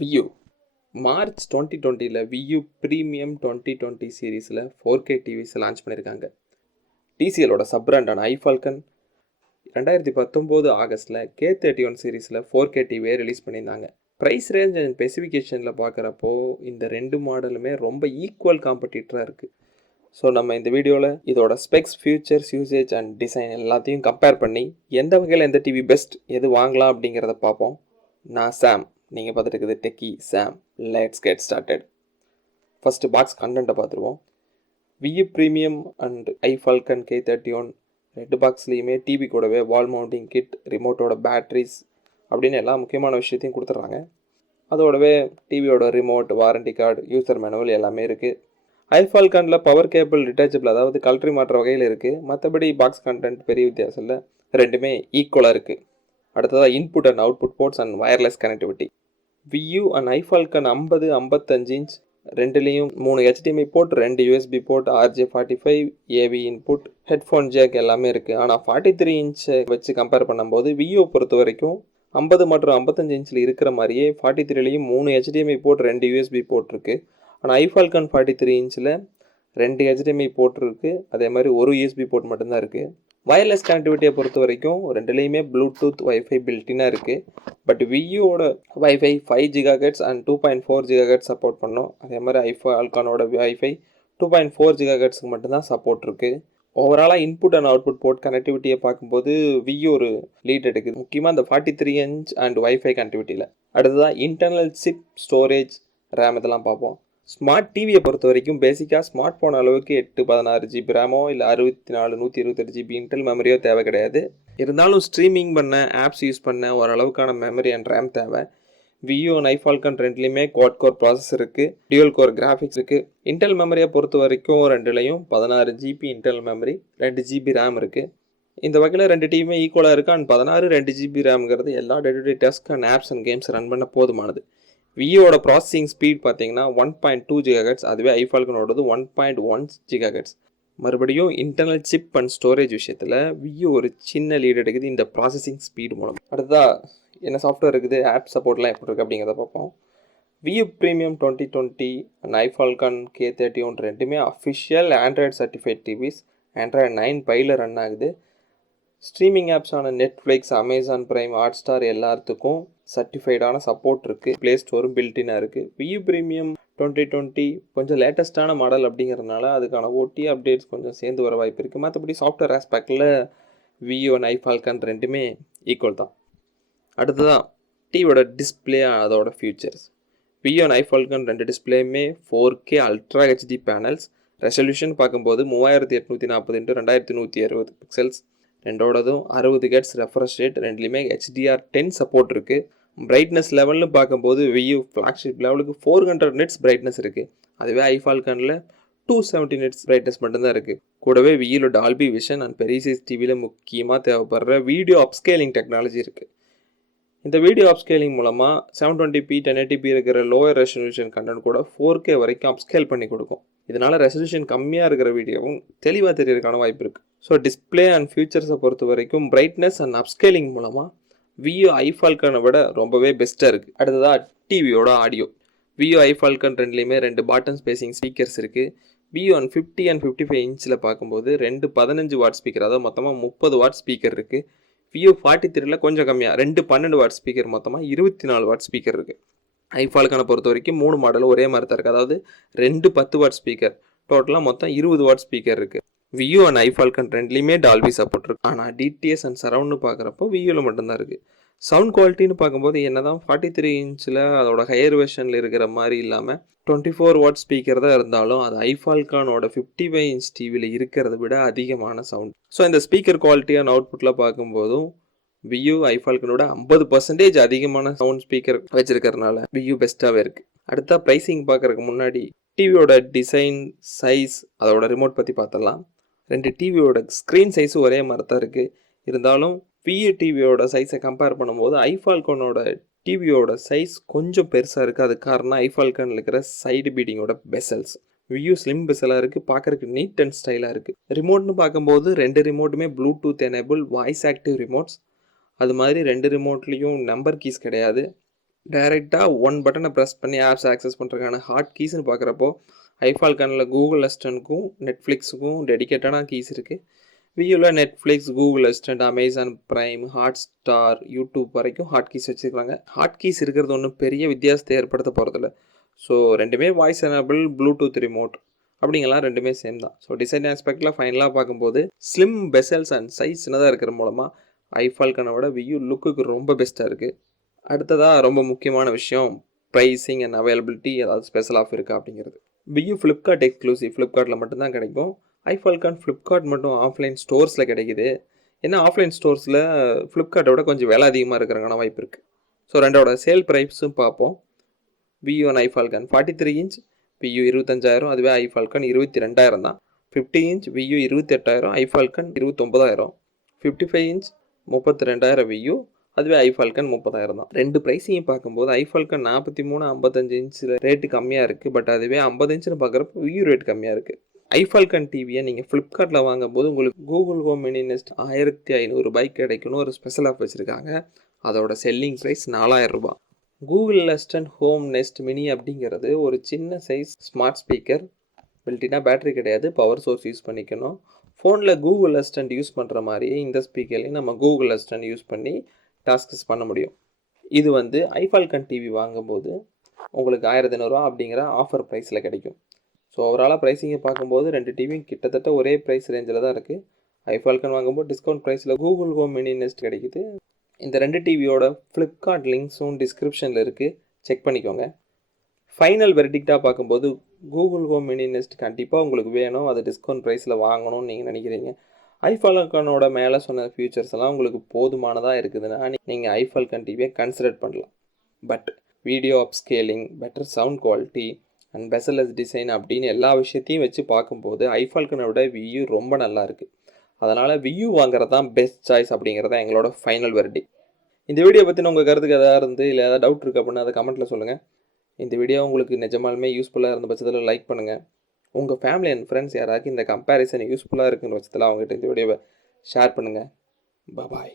View March 2020 view premium 2020 சீரீஸில் 4K TVS launch பண்ணியிருக்காங்க. டிசிஎலோட sub பிராண்டான iFFALCON 2019 ஆகஸ்ட்டில் K31 சீரீஸில் 4K டிவியை ரிலீஸ் பண்ணியிருந்தாங்க. ப்ரைஸ் ரேஞ்ச் அண்ட் ஸ்பெசிஃபிகேஷனில் பார்க்குறப்போ இந்த ரெண்டு மாடலுமே ரொம்ப ஈக்குவல் காம்படிட்டராக இருக்குது. ஸோ நம்ம இந்த வீடியோவில் இதோட specs, features, usage and design எல்லாத்தையும் கம்பேர் பண்ணி எந்த வகையில் எந்த டிவி பெஸ்ட், எது வாங்கலாம் அப்படிங்கிறத பார்ப்போம். நான் சாம், நீங்கள் பார்த்துட்டு இருக்குது techie Sam. Let's get started. First box கண்டென்ட்டை பார்த்துருவோம். View premium and iFFalcon K31 ரெண்டு பாக்ஸ்லேயுமே டிவி கூடவே வால் மவுண்டிங் கிட், ரிமோட்டோட பேட்ரிஸ் அப்படின்னு எல்லா முக்கியமான விஷயத்தையும் கொடுத்துட்றாங்க. அதோடவே டிவியோட remote, warranty card, user manual எல்லாமே இருக்குது. ஐஃபால்கானில் பவர் கேபிள் டிட்டாச்சபிள், அதாவது கலற்றி மாற்ற வகையில் இருக்குது. மற்றபடி பாக்ஸ் கண்டென்ட் பெரிய வித்தியாசம் இல்லை, ரெண்டுமே ஈக்குவலாக இருக்குது. அடுத்ததாக input and output ports and wireless connectivity. Vu and iFFalcon 50-55 inch ரெண்டுலேயும் 3 HDMI port, 2 USB port, RJ45 AV input, headphone jack எல்லாமே இருக்குது. ஆனால் 43 இன்ச்சை வச்சு கம்பேர் பண்ணும்போது வியூ பொறுத்த வரைக்கும் 50 மற்றும் 55 இன்ச்சில் இருக்கிற மாதிரியே 43லேயும் 3 HDMI போர்ட், 2 USB போர்ட் இருக்குது. ஆனால் ஐஃபால்கன் 43 இன்ச்சில் 2 HDMI போர்ட் இருக்குது, அதே மாதிரி ஒரு USB போர்ட் மட்டும்தான் இருக்குது. வயர்லெஸ் கனெக்டிவிட்டியை பொறுத்த வரைக்கும் ரெண்டுலேயுமே ப்ளூடூத், வைஃபை பில்ட்டினாக இருக்குது. பட் வியூவோட wifi 5 GHz and 2.4 GHz support பண்ணோம். அதே மாதிரி ஐஃபால்கானோட வைஃபை 2.4 GHzக்கு மட்டும்தான் சப்போர்ட் இருக்குது. ஓவராலாக இன்புட் அண்ட் அவுட்புட் போர்ட் கனெக்டிவிட்டியை பார்க்கும்போது வியூ ஒரு லீட் எடுக்குது, முக்கியமாக இந்த 43 இன்ச் அண்ட் வைஃபை கனெக்டிவிட்டியில். அடுத்ததாக இன்டர்னல் சிப், ஸ்டோரேஜ், ரேம் இதெல்லாம் பார்ப்போம். ஸ்மார்ட் டிவியை பொறுத்த வரைக்கும் பேசிக்காக ஸ்மார்ட் ஃபோன் அளவுக்கு 8-16 GB ரேமோ இல்லை 64-128 GB இன்டெல் மெமரியோ தேவை கிடையாது. இருந்தாலும் ஸ்ட்ரீமிங் பண்ண, ஆப்ஸ் யூஸ் பண்ண ஓரளவுக்கான மெமரி அண்ட் ரேம் தேவை. வியூ அண்ட் ஐஃபால்கன் ரெண்டுலேயுமே குவாட் கோர் ப்ராசஸ் இருக்குது, டியூல் கோர் கிராஃபிக்ஸ் இருக்குது. இன்டெல் மெமரியை பொறுத்த வரைக்கும் ரெண்டுலேயும் 16 GB Intel memory, 2 GB RAM இருக்குது. இந்த வகையில் ரெண்டு டிவியுமே ஈக்குவலாக இருக்குது. அண்ட் 16 2 GB ரேம்ங்கிறது எல்லா day to day desk and apps and games run பண்ண போதுமானது. வியோட ப்ராசஸிங் ஸ்பீட் பார்த்தீங்கன்னா 1.2 GHz, அதுவே ஐஃபால்கனோடது 1.1 GHz. மறுபடியும் இன்டர்னல் சிப் அண்ட் ஸ்டோரேஜ் விஷயத்தில் வியோ ஒரு சின்ன லீட் எடுக்குது இந்த ப்ராசஸிங் ஸ்பீட் மூலம். அடுத்ததாக என்ன சாஃப்ட்வேர் இருக்குது, ஆப் சப்போர்ட்லாம் எப்படி இருக்குது அப்படிங்கிறத பார்ப்போம். View premium 2020 and iFFalcon K31 ரெண்டுமே official Android certified TVs. Android 9 பையில் ரன் ஆகுது. ஸ்ட்ரீமிங் ஆப்ஸான நெட்ஃப்ளிக்ஸ், அமேசான் பிரைம், ஹாட்ஸ்டார் எல்லாத்துக்கும் சர்டிஃபைடான சப்போர்ட் இருக்குது. ப்ளே ஸ்டோரும் பில்ட்டினாக இருக்குது. வியூ ப்ரீமியம் 2020 கொஞ்சம் லேட்டஸ்ட்டான மாடல் அப்படிங்கிறதுனால அதுக்கான ஓடி அப்டேட்ஸ் கொஞ்சம் சேர்ந்து வர வாய்ப்பு இருக்குது. மற்றபடி சாஃப்ட்வேர் ஆஸ்பெக்டில் வியூ அண்ட் ஐஃபால்கன் ரெண்டுமே ஈக்குவல் தான். அடுத்ததான் டிவியோட டிஸ்பிளே, அதோட ஃபியூச்சர்ஸ். வியூ அண்ட் ஐஃபால்கன் ரெண்டு டிஸ்பிளேயுமே 4K ultra HD panels. Resolution பார்க்கும்போது 3840x2160 பிக்சல்ஸ். ரெண்டோடதும் 60 Hz ரெஃப்ரெஷ் ரேட், ரெண்டுலேயுமே HDR 10 சப்போர்ட் இருக்குது. பிரைட்னஸ் லெவல்னு பார்க்கும்போது வியூ ஃப்ளாக்ஷிப் லெவலுக்கு 400 nits பிரைட்னஸ் இருக்குது. அதுவே ஐஃபால்கனில் 270 nits பிரைட்னஸ் மட்டும்தான் இருக்குது. கூடவே வியூவில் டால்பி விஷன் அண்ட் பெரிய சைஸ் டிவியில் முக்கியமாக தேவைப்படுற வீடியோ அப்ஸ்கேலிங் டெக்னாலஜி இருக்குது. இந்த வீடியோ அப்ஸ்கேலிங் மூலமாக 720p 1080p இருக்கிற லோயர் ரெசல்யூஷன் கண்டென்ட் கூட 4K வரைக்கும் அப்ஸ்கேல் பண்ணி கொடுக்கும். இதனால் ரெசல்யூஷன் கம்மியாக இருக்கிற வீடியோவும் தெளிவாக தெரியறதுக்கான வாய்ப்பு இருக்குது. ஸோ டிஸ்பிளே அண்ட் ஃபியூச்சர்ஸை பொறுத்த வரைக்கும் பிரைட்னஸ் அண்ட் அப்ஸ்கேலிங் மூலமாக வியூ ஐஃபால்கனை விட ரொம்பவே பெஸ்ட்டாக இருக்குது. அடுத்ததாக டிவியோட ஆடியோ. வியூ ஐஃபால்கன் ரெண்டுலேயுமே 2 பாட்டன் ஸ்பேசிங் ஸ்பீக்கர்ஸ் இருக்குது. வியூ அண்ட் 50 and 55 இன்ச்சில் பார்க்கும்போது 2 15 வாட் ஸ்பீக்கர், அதாவது மொத்தமாக 30 வாட் ஸ்பீக்கர் இருக்குது. வியூ 43ல் கொஞ்சம் கம்மியாக 2 12 வாட் ஸ்பீக்கர், மொத்தமாக 24 வாட் ஸ்பீக்கர் இருக்குது. ஐஃபால்கனை பொறுத்த வரைக்கும் 3 மாடலும் ஒரே மாதிரி தான் இருக்குது, அதாவது 2 10 வாட் ஸ்பீக்கர், டோட்டலாக மொத்தம் 20 வாட் ஸ்பீக்கர் இருக்குது. வியூ அண்ட் ஐஃபால்கன் ரெண்டுலேயுமே டால்பி சப்போர்ட் இருக்குது. ஆனால் டிடிஎஸ் அண்ட் சரவுண்ட்னு பார்க்குறப்போ வியூவில் மட்டும்தான் இருக்குது. சவுண்ட் குவாலிட்டின்னு பார்க்கும்போது என்ன தான் 43 இன்ச்சில் அதோட ஹையர் வெர்ஷனில் இருக்கிற மாதிரி இல்லாமல் 24 வாட் ஸ்பீக்கர் தான் இருந்தாலும் அது ஐஃபால்கானோட 55 இன்ச் டிவியில் இருக்கிறத விட அதிகமான சவுண்ட். ஸோ இந்த ஸ்பீக்கர் குவாலிட்டி அண்ட் அவுட்புட்டில் பார்க்கும்போதும் வியூ ஐஃபால்கனோட 50% அதிகமான சவுண்ட் ஸ்பீக்கர் வச்சுருக்கிறதுனால வியூ பெஸ்ட்டாகவே இருக்குது. அடுத்த ப்ரைஸிங் பார்க்குறதுக்கு முன்னாடி டிவியோட டிசைன், சைஸ், அதோட ரிமோட் பற்றி பார்த்துடலாம். ரெண்டு டிவியோட ஸ்க்ரீன் சைஸும் ஒரே மாதிரி தான் இருக்குது. இருந்தாலும் வியூ டிவியோட சைஸை கம்பேர் பண்ணும்போது ஐஃபால்கனோட டிவியோட சைஸ் கொஞ்சம் பெருசாக இருக்குது. அது காரணம் ஐஃபால்கனில் இருக்கிற சைடு பீடிங்கோட பெசல்ஸ். வியூ ஸ்லிம் பெசலாக இருக்குது, பார்க்குறதுக்கு நீட் அண்ட் ஸ்டைலாக இருக்குது. ரிமோட்னு பார்க்கும்போது 2 ரிமோட்டுமே Bluetooth enable voice active remotes. அது மாதிரி 2 ரிமோட்லேயும் நம்பர் கீஸ் கிடையாது. டைரெக்டாக ஒன் பட்டனை ப்ரெஸ் பண்ணி ஆப்ஸ் ஆக்சஸ் பண்ணுறதுக்கான ஹாட் கீஸ்னு பார்க்குறப்போ ஐஃபால்கானில் கூகுள் அசிஸ்டண்ட்க்கும் நெட்ஃப்ளிக்ஸுக்கும் டெடிக்கேட்டடான கீஸ் இருக்குது. வியூவில் Netflix, Google assistant, Amazon prime, hot star, YouTube வரைக்கும் ஹாட் கீஸ் வச்சுருக்காங்க. ஹாட் கீஸ் இருக்கிறது ஒன்றும் பெரிய வித்தியாசத்தை ஏற்படுத்த போகிறதில்ல. ஸோ ரெண்டுமே வாய்ஸ் எனபிள், ப்ளூடூத் ரிமோட் அப்படிங்கலாம் ரெண்டுமே சேம் தான். ஸோ டிசைன் ஆஸ்பெக்டில் ஃபைனலாக பார்க்கும்போது ஸ்லிம் பெசல்ஸ் அண்ட் சைஸ் சின்னதாக இருக்கிற மூலமாக ஐஃபால்கனோட வியூ லுக்குக்கு ரொம்ப பெஸ்ட்டாக இருக்குது. அடுத்ததாக ரொம்ப முக்கியமான விஷயம் ப்ரைஸிங் அண்ட் அவைலபிலிட்டி, ஏதாவது ஸ்பெஷல் ஆஃப் இருக்கா அப்படிங்கிறது. வியூ ஃப்ளிப்கார்ட் எக்ஸ்க்ளூசிவ், ஃப்ளிப்கார்ட்டில் மட்டும்தான் கிடைக்கும். ஐஃபால்கான் ஃப்ளிப்கார்ட் மட்டும் ஆஃப்லைன் ஸ்டோர்ஸில் கிடைக்குது. ஏன்னா ஆஃப்லைன் ஸ்டோர்ஸில் ஃப்ளிப்கார்ட்டோட கொஞ்சம் விலை அதிகமாக இருக்கிறக்கான வாய்ப்பு இருக்குது. ஸோ ரெண்டோட சேல் ப்ரைஸும் பார்ப்போம். வியூ அண்ட் ஐஃபால்கான் 43 இன்ச் வியூ 25,000, அதுவே ஐஃபால்கான் 22,000 தான். 50 இன்ச் வியூ 28,000, ஐஃபால்கான் 29,000. 55 இன்ச் 32,000 வியூ, அதுவே ஐஃபால்கான் 30,000 தான். ரெண்டு ப்ரைஸையும் பார்க்கும்போது ஐஃபால்கான் 43, 55 இன்ச்சில் ரேட்டு கம்மியாக இருக்குது. பட் அதுவே 50 இன்ச்சுன்னு பார்க்குறப்போ வியூ ரேட் கம்மியாக இருக்குது. ஐஃபால்கான் டிவியை நீங்கள் ஃப்ளிப்கார்ட்டில் வாங்கும்போது உங்களுக்கு கூகுள் ஹோம் மினி நெஸ்ட் 1,500 ரூபாய்க்கு கிடைக்கணும் ஒரு ஸ்பெஷல் ஆஃப் வச்சுருக்காங்க. அதோட செல்லிங் ப்ரைஸ் 4,000 ரூபாய். Google assistant home Nest Mini அப்படிங்கிறது ஒரு சின்ன சைஸ் ஸ்மார்ட் ஸ்பீக்கர். பில்டினா பேட்டரி கிடையாது, பவர் சோர்ஸ் யூஸ் பண்ணிக்கணும். ஃபோனில் கூகுள் அசிஸ்டன்ட் யூஸ் பண்ணுற மாதிரியே இந்த ஸ்பீக்கர்லையும் நம்ம கூகுள் அசிஸ்டன்ட் யூஸ் பண்ணி டாஸ்க்ஸ் பண்ண முடியும். இது ஐஃபால்கான் டிவி வாங்கும்போது உங்களுக்கு 1,500 ரூபா அப்படிங்கிற ஆஃபர் ப்ரைஸில் கிடைக்கும். ஸோ ஓவராலாக ப்ரைஸிங்கை பார்க்கும்போது ரெண்டு டிவியும் கிட்டத்தட்ட ஒரே ப்ரைஸ் ரேஞ்சில் தான் இருக்குது. ஐஃபால்கான் வாங்கும்போது டிஸ்கவுண்ட் ப்ரைஸில் கூகுள் ஹோம் மினி நெஸ்ட் கிடைக்குது. இந்த ரெண்டு டிவியோட ஃப்ளிப்கார்ட் லிங்க்ஸும் டிஸ்கிரிப்ஷனில் இருக்குது, செக் பண்ணிக்கோங்க. ஃபைனல் வெர்டிக்டாக பார்க்கும்போது கூகுள் ஹோம் மினி நெஸ்ட் கண்டிப்பாக உங்களுக்கு வேணும், அது டிஸ்கவுண்ட் ப்ரைஸில் வாங்கணும்னு நீங்கள் நினைக்கிறீங்க. ஐஃபால்கானோட மேலே சொன்ன ஃபியூச்சர்ஸ் எல்லாம் உங்களுக்கு போதுமானதாக இருக்குதுன்னா நீங்கள் ஐஃபால்கான் டிவியை கன்சிடர் பண்ணலாம். But video upscaling, better sound quality and bezelless design அப்படின்னு எல்லா விஷயத்தையும் வச்சு பார்க்கும்போது ஐஃபால்கானோட வியூ ரொம்ப நல்லா இருக்குது. அதனால் வியூ வாங்குறது தான் பெஸ்ட் சாய்ஸ் அப்படிங்கிறத எங்களோட ஃபைனல் வெர்டிக்ட். இந்த வீடியோ பற்றின உங்கள் கருத்துக்கு எதாவது இருந்து இல்லை ஏதாவது டவுட் இருக்குது அப்படின்னா அதை கமெண்ட்டில் சொல்லுங்கள். இந்த வீடியோ உங்களுக்கு நிஜமாலுமே யூஸ்ஃபுல்லாக இருந்த பட்சத்தில் லைக் பண்ணுங்கள். உங்கள் ஃபேமிலி அண்ட் ஃப்ரெண்ட்ஸ் யாராவது இந்த கம்பேரிசன் யூஸ்ஃபுல்லாக இருக்குன்ற பட்சத்தில் அவங்ககிட்ட இந்த வீடியோவை ஷேர் பண்ணுங்கள். பாய்.